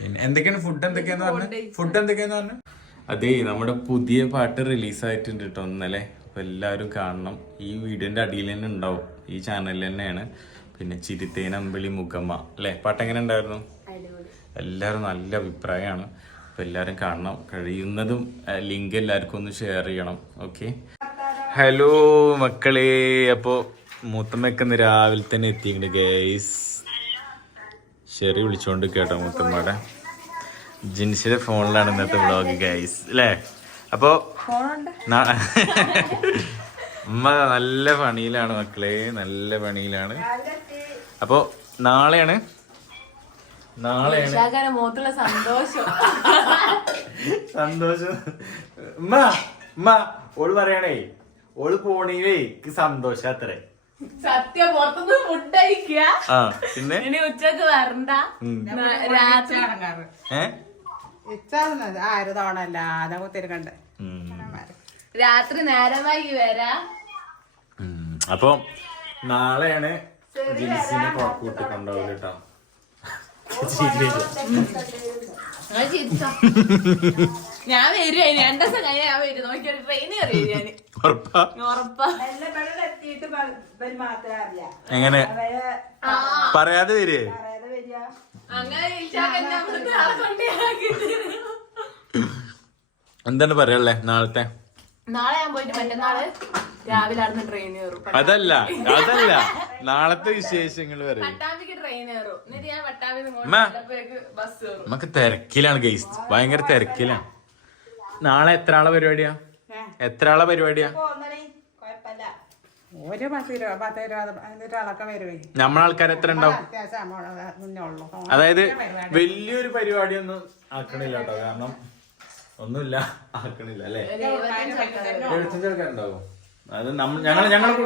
പിന്നെ എന്തൊക്കെയാണ് ഫുഡ് എന്തൊക്കെയാന്ന് പറഞ്ഞു? ഫുഡ് എന്തൊക്കെയാന്ന് പറഞ്ഞു? അതെ നമ്മുടെ പുതിയ പാട്ട് റിലീസായിട്ടുണ്ട് കേട്ടോ ഇന്നലെ. അപ്പൊ എല്ലാവരും കാണണം. ഈ വീഡിയോന്റെ അടിയിൽ തന്നെ ഉണ്ടാവും. ഈ ചാനലിൽ തന്നെയാണ്. പിന്നെ ചിരിത്തേൻ അമ്പിളി മുഖമ്മ. അല്ലേ? പാട്ട് എങ്ങനെ ഉണ്ടായിരുന്നു? എല്ലാവരും നല്ല അഭിപ്രായമാണ്. അപ്പൊ എല്ലാവരും കാണണം. കഴിയുന്നതും ലിങ്ക് എല്ലാവർക്കും ഒന്ന് ഷെയർ ചെയ്യണം. ഓക്കെ ഹലോ മക്കളെ. അപ്പോ മൂത്തമ്മയൊക്കെ ഇന്ന് രാവിലെ തന്നെ എത്തിയിട്ടുണ്ട് ഗൈസ് ഷെറി വിളിച്ചോണ്ട് കേട്ടോ മുത്തമ്മയുടെ ജിൻസിയുടെ ഫോണിലാണ് ഇന്നത്തെ വ്ളോഗ് ഗൈസ് അല്ലേ അപ്പോ ഉമ്മ നല്ല പണിയിലാണ് മക്കളെ. നല്ല പണിയിലാണ്. അപ്പോ നാളെയാണ്? നാളെയാണ്. ഇഷാക്കാന്റെ മുഖത്തുള്ള സന്തോഷം. സന്തോഷം. ഉമ്മ ഉമ്മ ഓൾ പറയണേ ഓൾ പോണീലേ സന്തോഷ സന്തോഷം അത്രേ. സത്യം പുറത്തുനിന്ന് ഫുഡ് കഴിക്കുക. ആ പിന്നെ? ഇനി ഉച്ചയ്ക്ക് വരണ്ട. രാത്രി ഏ? ഇച്ചാവുന്നത് ആര് തവണ അല്ലാതെ കുത്തിരിക്കണ്ട്. ഉം. രാത്രി നേരമായി വരാ. അപ്പൊ നാളെയാണ് ജിൻസിനെ കൂട്ടി കൊണ്ടുപോകൽ കേട്ടോ ഞാൻ വരുവാ ഇനി രണ്ടു ദിവസം കഴിഞ്ഞാൽ ഞാൻ വരും. നോക്കിയൊരു ട്രെയിൻ കയറി ഞാൻ എങ്ങനെ? പറയാതെ വരേ? എന്താണ് പറയല്ലേ നാളത്തെ? നാളെ ഞാൻ പോയിട്ട് മറ്റന്നാൾ രാവിലെ അവിടുന്ന് ട്രെയിൻ കയറും. അതല്ല അതല്ല. നാളത്തെ വിശേഷങ്ങൾ നമുക്ക് തിരക്കിലാണ് ഗൈസ് ഭയങ്കര തിരക്കിലാണ്. നാളെ എത്ര ആളെ പരിപാടിയാ? എത്ര ആളെ പരിപാടിയാ ഒരു പത്ത് രൂപ പത്ത് ഇരുപത് വരുവേ. നമ്മളെ ആൾക്കാർ എത്ര ഉണ്ടാവും അതായത് വലിയൊരു പരിപാടി. ഒന്നും ആക്കണില്ല കേട്ടോ. കാരണം ഒന്നുമില്ല ആക്കണില്ല അല്ലേ? എഴുപത്തഞ്ച് ആൾക്കാരുണ്ടാവും? അത് നമ്മൾ ഞങ്ങളെ ഞങ്ങളെ കു-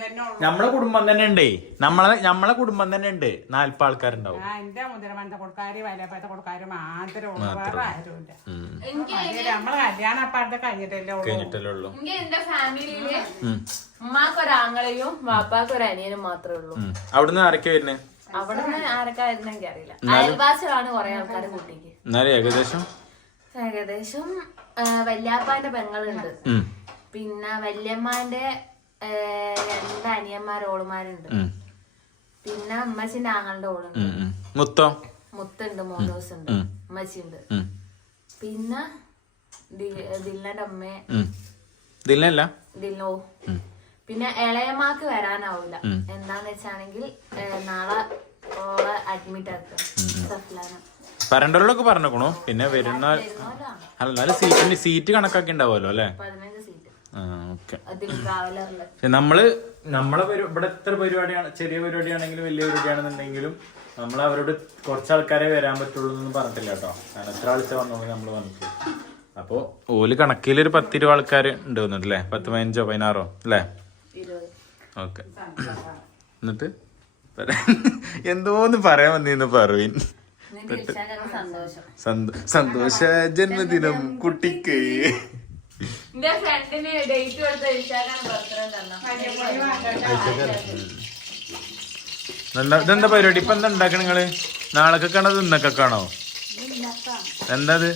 തന്നെ ഉള്ളു. നമ്മളെ കുടുംബം തന്നെ ഉണ്ട്. നമ്മളെ നമ്മളെ കുടുംബം തന്നെ ഉണ്ട്. നാല്പ ആൾക്കാരുണ്ടാവും ആ എന്റെ മുതിരമണ്ട കൊടുക്കാര് വലപ്പത്തെ കൊടുക്കാര് മാത്രമേ ഉള്ളൂ. വേറെ ആരുമില്ല. ഉം. എനിക്ക് നമ്മൾ കല്യാണം അപ്പാടത്തെ കഴിഞ്ഞിട്ടല്ലേ ഉള്ളൂ. കഴിഞ്ഞിട്ടല്ലേ ഉള്ളൂ. എനിക്ക് എന്റെ ഫാമിലിയിൽ വാപ്പാക്ക് ഒരു അനിയനും മാത്രമേ ഉള്ളൂ. അവിടുന്ന് ആരൊക്കെ വരുന്നേ? അവിടുന്ന് ആരൊക്കെ അറിയില്ല അയൽവാസികളാണ് കുറെ ആൾക്കാർ കൂട്ടിക്ക്. ഏകദേശം? ഏകദേശം വല്യാപ്പാന്റെ പെങ്ങളുണ്ട്. പിന്നെ വല്യമ്മാന്റെ രണ്ട് അനിയന്മാരോളുമാരുണ്ട് ഓളുമാരുണ്ട്. പിന്നെ അമ്മച്ചിന്റെ ആങ്ങളുടെ ഓളുണ്ട്. മുത്തോ? മുത്തുണ്ട് മോദോസ് ഉണ്ട് അമ്മച്ചിണ്ട് പിന്നെ ദില്ലന്റെ അമ്മ ദില്ല. ദില്ലോ പിന്നെ ഇളയമാക്ക് വരാനാവൂല. എന്താന്ന് വെച്ചാണെങ്കിൽ നാളെ ഓളെ അഡ്മിറ്റ് ആക്കും സഫ്ലാന പറഞ്ഞേക്കണു. പിന്നെ വരുന്ന അല്ല എന്നാലും സീറ്റ് കണക്കാക്കി ഉണ്ടാവുമല്ലോ അല്ലേ നമ്മൾ നമ്മളെ ഇവിടെ എത്ര പരിപാടിയാണ് ചെറിയ പരിപാടിയാണെങ്കിലും വലിയ പരിപാടിയാണെന്നുണ്ടെങ്കിലും നമ്മൾ അവരോട് കുറച്ച് ആൾക്കാരെ വരാൻ പറ്റുള്ളൂ എന്ന് പറഞ്ഞിട്ടില്ല കേട്ടോ. കാരണം എത്ര ആഴ്ച വന്നോളൂ നമ്മൾ വന്നിട്ട് അപ്പോ ഓൽ കണക്കിൽ ഒരു പത്തിരുപത് ആൾക്കാർ ഉണ്ട് അല്ലെ? പത്ത് പതിനഞ്ചോ പതിനാറോ അല്ലേ? ഓക്കെ. എന്നിട്ട്? എന്തോന്ന് പറയാൻ വന്നിന്ന് പറവീൻ. സന്തോഷ ജന്മദിനം കുട്ടിക്ക്. എന്റെ ഫ്രണ്ടിന് ഡേറ്റ് കൊടുത്ത ഇഷാക്കാണ് ബർത്ത്ഡേ തന്നെ എന്താ ഇതെന്താ പരിപാടി? ഇപ്പൊ എന്താ ഉണ്ടാക്കണ നിങ്ങൾ? നാളൊക്കെ കാണോ ഇന്നൊക്കെ കാണോ? എന്താ ഇത്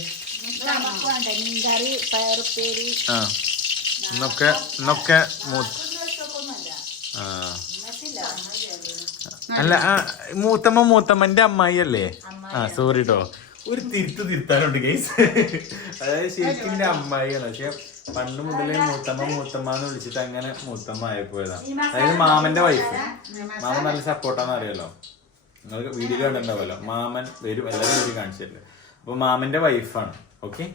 ആ. ഇന്നൊക്കെ ഇന്നൊക്കെ ആ. അല്ല ആ മൂത്തമ്മ മൂത്തമ്മന്റെ അമ്മായി അല്ലേ ആ സോറി കേട്ടോ ഒരു തിരുത്ത് തിരുത്താനുണ്ട് ഗൈസ് അതായത് ശരിക്കും അമ്മായിയാണ്. പക്ഷെ പണ്ട് മുതലേ മൂത്തമ്മ മൂത്തമ്മ എന്ന് വിളിച്ചിട്ട് അങ്ങനെ മൂത്തമ്മ ആയിപ്പോയതാണ് അതായത് മാമന്റെ വൈഫ് മാമൻ നല്ല സപ്പോർട്ടാന്ന് അറിയാലോ? നിങ്ങൾക്ക് വീഡിയോ കണ്ടിട്ടുണ്ടാവുമല്ലോ? മാമൻ വരും എല്ലാവരും വീഡിയോ കാണിച്ചിട്ടുണ്ട് അപ്പൊ മാമന്റെ വൈഫാണ് ഓക്കെ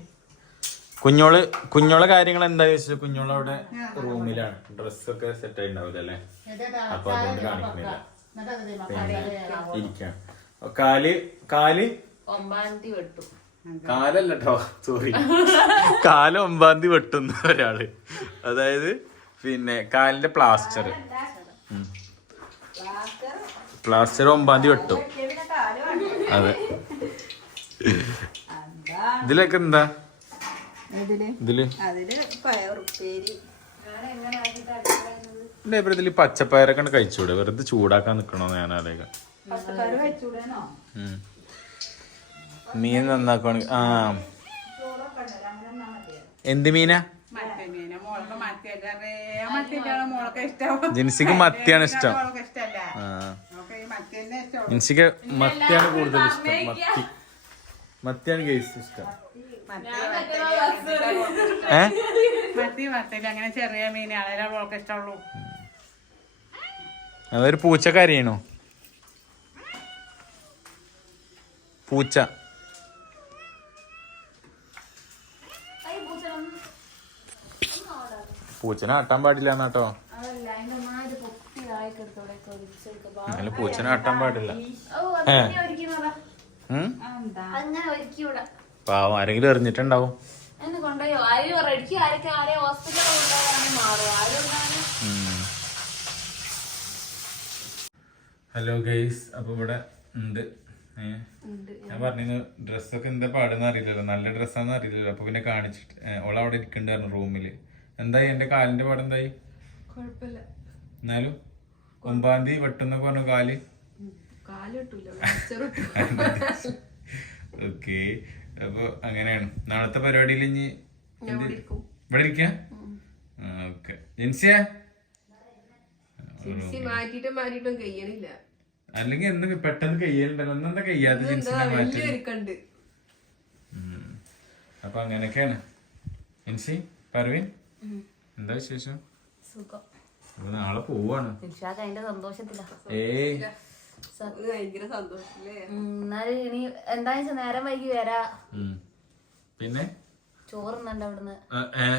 കുഞ്ഞോൾ കുഞ്ഞോളെ കാര്യങ്ങൾ എന്താ ചോദിച്ചത്? കുഞ്ഞോൾ അവിടെ റൂമിലാണ്. ഡ്രസ്സൊക്കെ സെറ്റ് ആയിട്ടുണ്ടാവില്ല അല്ലേ? അപ്പൊ അതുകൊണ്ട് കാണിക്കുന്നില്ല. അപ്പൊ കാൽ കാൽ ഒമ്പതാം തീയതി വെട്ടു കാലല്ലോ സോറി കാല ഒമ്പാം തീയതി വെട്ടുന്ന ഒരാൾ. അതായത് പിന്നെ കാലിന്റെ പ്ലാസ്റ്റർ പ്ലാസ്റ്റർ ഒമ്പാം തീയതി വെട്ടും. അതെ. ഇതിലൊക്കെ എന്താ? ഇതിൽ? എന്റെ ഇതിൽ പച്ചപ്പയറൊക്കെ കഴിച്ചൂടെ. വെറുതെ ചൂടാക്കാൻ നിക്കണോ ഞാൻ ആലോചിക്കാം. മീൻ നന്നാക്കുവാണെങ്കിൽ ആ. എന്ത് മീനാ? ജിൻസിക്ക് മത്തിയാണ് ഇഷ്ടം. ജിൻസിക്ക് മത്തിയാണ് കൂടുതൽ ഇഷ്ടം. മത്തി. മത്തിയാണ് കേസ് ഇഷ്ടം. ഏ? മത്തി മത്തിയില്ല അങ്ങനെ ചെറിയ മീനാണ് മോൾക്ക് ഇഷ്ടമുള്ളൂ. അതൊരു പൂച്ച കരയണോ പൂച്ച. പൂച്ചനെ ആട്ടാൻ പാടില്ല എന്നാട്ടോ അങ്ങനെ പൂച്ചനെ ആട്ടാൻ പാടില്ല. പാവം ആരെങ്കിലും എറിഞ്ഞിട്ടുണ്ടാവും. ഹലോ ഗൈസ് അപ്പൊ ഇവിടെ ഉണ്ട്. ഞാൻ പറഞ്ഞു ഡ്രസ്സൊക്കെ എന്താ പാടുന്ന അറിയില്ലല്ലോ. നല്ല ഡ്രസ്സാന്ന് അറിയില്ലല്ലോ. അപ്പൊ പിന്നെ കാണിച്ചിട്ട് ഓളവിടെ ഓൾ അവിടെ ഇരിക്കണ്ടായിരുന്നു റൂമിൽ. എന്തായി? എന്റെ കാലിന്റെ പാട് എന്തായി എന്നാലും ഒമ്പാം തീയതി വെട്ടുന്നൊക്കെ പറഞ്ഞു കാൽ. ഓക്കെ. അപ്പൊ അങ്ങനെയാണ്. നാളത്തെ പരിപാടിയിൽ ഇനി? ഇവിടെ ഇരിക്ക. ഓക്കെ. ജെൻസിയ? അല്ലെങ്കിൽ എന്ന് പെട്ടെന്ന് കയ്യലുണ്ടല്ലോ. എന്താ കയ്യാതെ ജെൻസിനെ മാറ്റി. അപ്പൊ അങ്ങനെയൊക്കെയാണ്. ജെൻസി പർവീൻ എന്താ വിശേഷം? സുഖം. നാളെ പോവാണ്. നിഷാക്ക് അതിന്റെ സന്തോഷത്തിലാ. ഏയ് ഭയങ്കര സന്തോഷല്ലേ? എന്നാലും ഇനി എന്താ വെച്ചാ നേരം വൈകി വരാ. ഉം. പിന്നെ? ചോറുന്നുണ്ട് അവിടുന്ന്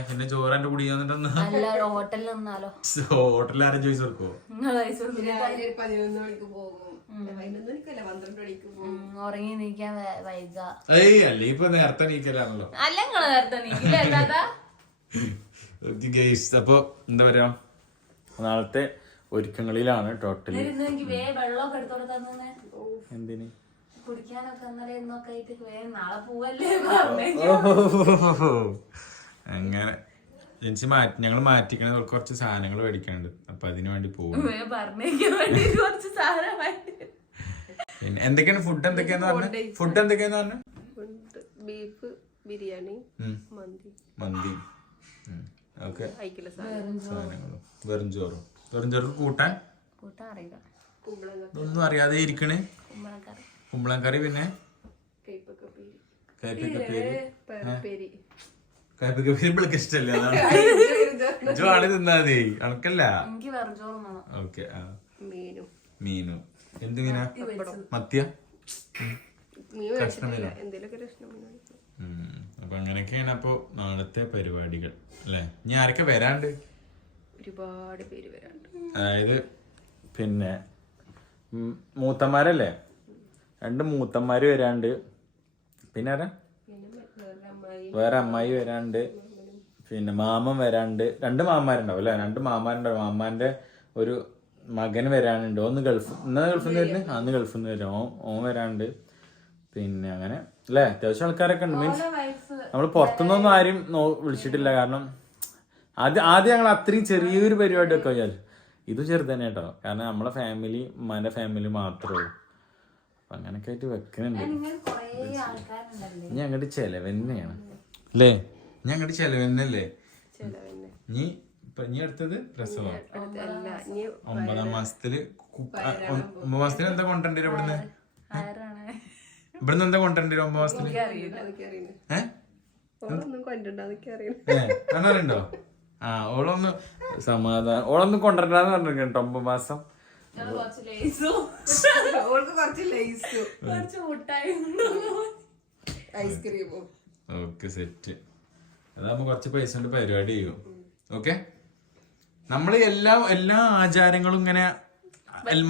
പിന്നെ ചോറ് എന്റെ കുടി അല്ല ഹോട്ടലിൽ നിന്നാലോ. ഹോട്ടലിൽ ആരും ചോദിച്ചു കൊടുക്കോ പതിനൊന്ന് മണിക്ക് പോകും. ഉറങ്ങി നീക്കാൻ വൈകാ. അല്ലേ ഇപ്പൊ നേരത്തെ നീക്കലാണല്ലോ അല്ല നിങ്ങൾ നേരത്തെ നീക്കില്ല എന്താ ഗെയ്സ് അപ്പൊ എന്താ പറയാ? നാളത്തെ ഒരുക്കങ്ങളിലാണ് ടോട്ടലി എന്തിന്? കുടിക്കാനൊക്കെ ഇന്നലെ ഇന്നൊക്കെ വേ നാളെ പോവല്ലേ അങ്ങനെ. ജനിച്ച് മാറ്റി ഞങ്ങൾ മാറ്റിക്കണത് കുറച്ച് സാധനങ്ങൾ മേടിക്കാനുണ്ട്. അപ്പൊ അതിനു വേണ്ടി പോകും പിന്നെ എന്തൊക്കെയാണ് ഫുഡ് എന്തൊക്കെയാന്ന് പറഞ്ഞു? ഫുഡ് എന്തൊക്കെയാന്ന് പറഞ്ഞു? ബീഫ് ബിരിയാണി മന്തി. മന്തി. സാധനം. സാധനങ്ങളും? വെറും ചോറും. വെറും ചോറ് കൂട്ടാൻ? ഇതൊന്നും അറിയാതെ ഇരിക്കണേ. കുമ്പളക്കറി കുമ്പളം കറി പിന്നെ ഇഷ്ടല്ലേ ഇവൾക്ക് അതാണ്. ഓക്കെ ആ. മീനും. എന്ത് മീനാ മത്തിയ? അപ്പൊ അങ്ങനെയൊക്കെയാണ് അപ്പൊ നാളത്തെ പരിപാടികൾ അല്ലെ? ഇനി ആരൊക്കെ വരാണ്ട്? ഒരുപാട് പേര് വരാണ്ട്. അതായത് പിന്നെ മൂത്തമാരല്ലേ മൂത്തന്മാരല്ലേ രണ്ട് മൂത്തന്മാര് വരാണ്ട്. പിന്നെ ആരാ? വേറെ അമ്മായി വേറെ അമ്മായി വരാണ്ട്. പിന്നെ മാമൻ വരാണ്ട്. രണ്ട് മാമാരുണ്ടാവും അല്ലെ? രണ്ട് മാമാരുണ്ടാവും. മാമാന്റെ ഒരു മകൻ വരാനുണ്ട്. ഒന്ന് ഗൾഫ് ഇന്ന് ഗൾഫിൽ നിന്ന് വരുന്നത് അന്ന് ഗൾഫിൽ നിന്ന് വരും. ഓൻ ഓൻ വരാണ്ട്. പിന്നെ അങ്ങനെ അല്ലേ അത്യാവശ്യം ആൾക്കാരൊക്കെ ഉണ്ട്. മീൻസ് നമ്മൾ പുറത്തുനിന്നൊന്നും ആരും നോ- വിളിച്ചിട്ടില്ല. കാരണം ആദ്യം ആദ്യം ഞങ്ങൾ അത്രയും ചെറിയൊരു പരിപാടിയൊക്കെ വിചാരിച്ചു ഇത് ചെറുത് തന്നെ കേട്ടോ. കാരണം നമ്മളെ ഫാമിലി മന ഫാമിലി മാത്രമേ ഉള്ളൂ. അപ്പൊ അങ്ങനെയൊക്കെ ആയിട്ട് വെക്കുന്നുണ്ട് ഇനി അങ്ങോട്ട് ചെലവന്നെയാണ്. അല്ലേ ഇനി അങ്ങോട്ട് ചെലവന്നല്ലേ ചെലവന്നെ. നീ ഇപ്പൊ നീ അടുത്തത് പ്രസവം. അല്ല ഇനി ഒമ്പതാം മാസത്തിൽ ഒമ്പത് മാസത്തിൽ എന്താ കൊണ്ടുവരണ്ടേ ഇവിടുന്ന്? ഇവിടുന്ന് എന്താ കൊണ്ടുവരണ്ടേ ഒമ്പത് മാസത്തിന് ഏ? ആ ഓളൊന്ന് സമാധാനം ഓളൊന്നും കൊണ്ടുവരണ്ടെന്ന് പറഞ്ഞു കേട്ടോ ഒമ്പത് മാസം ഞങ്ങൾ കുറച്ച് ലേസും ഓൾക്ക് കുറച്ച് ലൈസും കുറച്ച് മുട്ടായി. ഐസ്ക്രീമും? ഓക്കെ സെറ്റ് അതാകുമ്പോ കുറച്ച് പൈസ കൊണ്ട് പരിപാടി ചെയ്യും. ഓക്കെ? നമ്മൾ എല്ലാ എല്ലാ ആചാരങ്ങളും ഇങ്ങനെ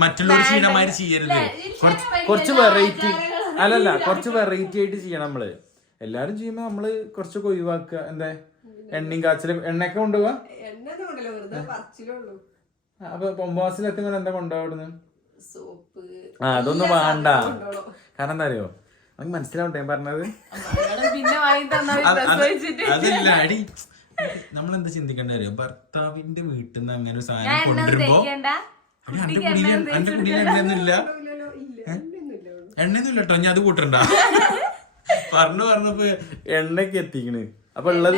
മറ്റുള്ളവർ ചെയ്യണമാതിരി ചെയ്യരുത്. കുറച്ച് കുറച്ച് വെറൈറ്റി അല്ലല്ല കുറച്ച് വെറൈറ്റി ആയിട്ട് ചെയ്യണം നമ്മൾ. എല്ലാരും ചെയ്യുമ്പോ നമ്മൾ കുറച്ചൊക്കെ ഒഴിവാക്കുക. എന്താ? എണ്ണയും കാച്ചിലും എണ്ണയൊക്കെ കൊണ്ടുപോവാ? എണ്ണ കൊണ്ടല്ലോ വെറുതെ പറിച്ചിലുള്ളൂ. അപ്പൊ ഒമ്പതാസിൽ എത്തുമ്പോൾ എന്താ കൊണ്ടുപോകുന്നു ആ അതൊന്നും വേണ്ട. കാരണം എന്താ അറിയോ? നമുക്ക് മനസ്സിലാവട്ടെ ഞാൻ പറഞ്ഞത്? അതല്ല അടി. നമ്മൾ എന്താ ചിന്തിക്കേണ്ട അറിയോ? ഭർത്താവിന്റെ വീട്ടിൽ നിന്ന് അങ്ങനെ ഒരു സാധനം കൊണ്ടുവരുമ്പോ എന്റെ കുടിയിൽ എന്റെ കുടിയിൽ എണ്ണയൊന്നും ഇല്ല കേട്ടോ ഞാൻ അത് കൂട്ടണ്ട. പറഞ്ഞു പറഞ്ഞപ്പോ എണ്ണയ്ക്ക് എത്തിക്കണ്. അപ്പൊ ഉള്ളത്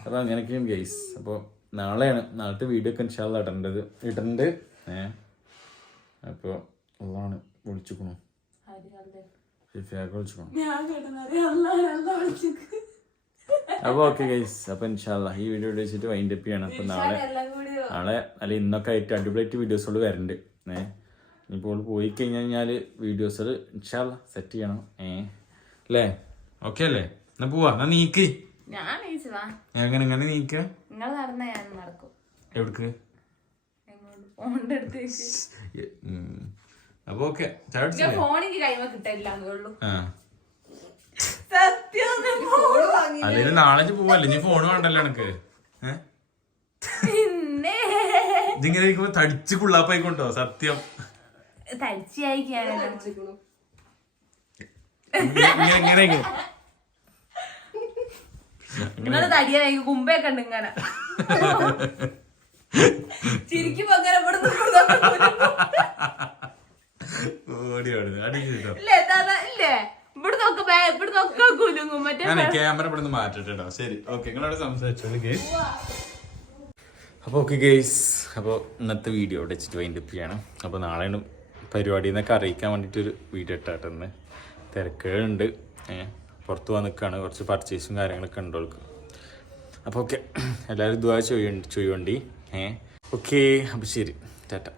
അപ്പൊ അങ്ങനെയൊക്കെയാണ് ഗൈസ് അപ്പോൾ നാളെയാണ് നാളത്തെ വീഡിയോ ഒക്കെ ഇൻഷാല്ല ഇടേണ്ടത്. ഇടണ്ട്. ഏ. അപ്പൊ ഉള്ളതാണ് വിളിച്ചുക്കണു. അപ്പൊ വിളിച്ചുക്കണു. ഓക്കെ ഗൈസ് അപ്പൊ ഇൻഷാല്ല ഈ വീഡിയോ വെച്ചിട്ട് വൈൻഡപ്പ് ചെയ്യണം. അപ്പൊ നാളെ നാളെ അല്ല ഇന്നൊക്കെ ആയിട്ട് അടിപൊളിയായിട്ട് വീഡിയോസുകൾ വരുന്നുണ്ട് ഏ? ഇപ്പോൾ പോയി കഴിഞ്ഞ് കഴിഞ്ഞാൽ വീഡിയോസുകൾ ഇൻഷാല്ല സെറ്റ് ചെയ്യണം. ഏ? അല്ലേ ഓക്കെ അല്ലേ? എന്നാ പോവാ എന്നാ നീക്ക്. എങ്ങനെ എങ്ങനെ നീക്ക? നിങ്ങൾ നടന്ന ഞാൻ നടക്കും. എവിടക്ക്. അപ്പൊ ഓക്കെ അതിന് ഫോണിക്ക് കൈമ കിട്ടില്ല നാളെ പോവല്ലേ? നീ ഫോൺ വേണ്ടല്ലോ എനിക്ക്. ഏഹ് പിന്നെ ഇതിങ്ങനെ ഇരിക്കുമ്പോ തടിച്ച് കുള്ളാപ്പായിക്കൊണ്ടോ? സത്യം. തടിച്ചായിരിക്കും ഇങ്ങനെ ഇങ്ങനെ ഇങ്ങനെ. നിങ്ങൾ തടിയായി കുമ്പയൊക്കെ ഉണ്ട് ഇങ്ങനെ. ചിരിക്കുമ്പോ അങ്ങനെ ഇവിടുന്ന് ഇവിടുന്ന് ഓടി ഇല്ലേ ഇവിടുന്നൊക്കെ ബേ- കുലുങ്ങും. മറ്റേ ക്യാമറ ഇവിടെ നിന്ന് മാറ്റട്ടെ ശരി ഓക്കെ. നിങ്ങളോട് സംസാരിച്ചോളൂ ഗേസ്. അപ്പോൾ ഓക്കെ ഗെയ്സ് അപ്പോൾ ഇന്നത്തെ വീഡിയോ ഇവിടെ വെച്ചിട്ട് വൈൻഡ് അപ്പ് ചെയ്യണം. അപ്പോൾ നാളെയാണ് പരിപാടി എന്നൊക്കെ അറിയിക്കാൻ വേണ്ടിയിട്ടൊരു വീഡിയോ ഇട്ടാട്ടെ ഇന്ന്. തിരക്കുകളുണ്ട്. പുറത്ത് പോകാൻ നിൽക്കുകയാണ് കുറച്ച് പർച്ചേസും കാര്യങ്ങളൊക്കെ ഉണ്ട് അവൾക്ക് അപ്പോൾ ഓക്കെ എല്ലാവരും ഇതുവാ ചൊയ്യ ചെയ്യുവണ്ടി. ഏ ഓക്കെ അപ്പോൾ ശരി. ടാറ്റ.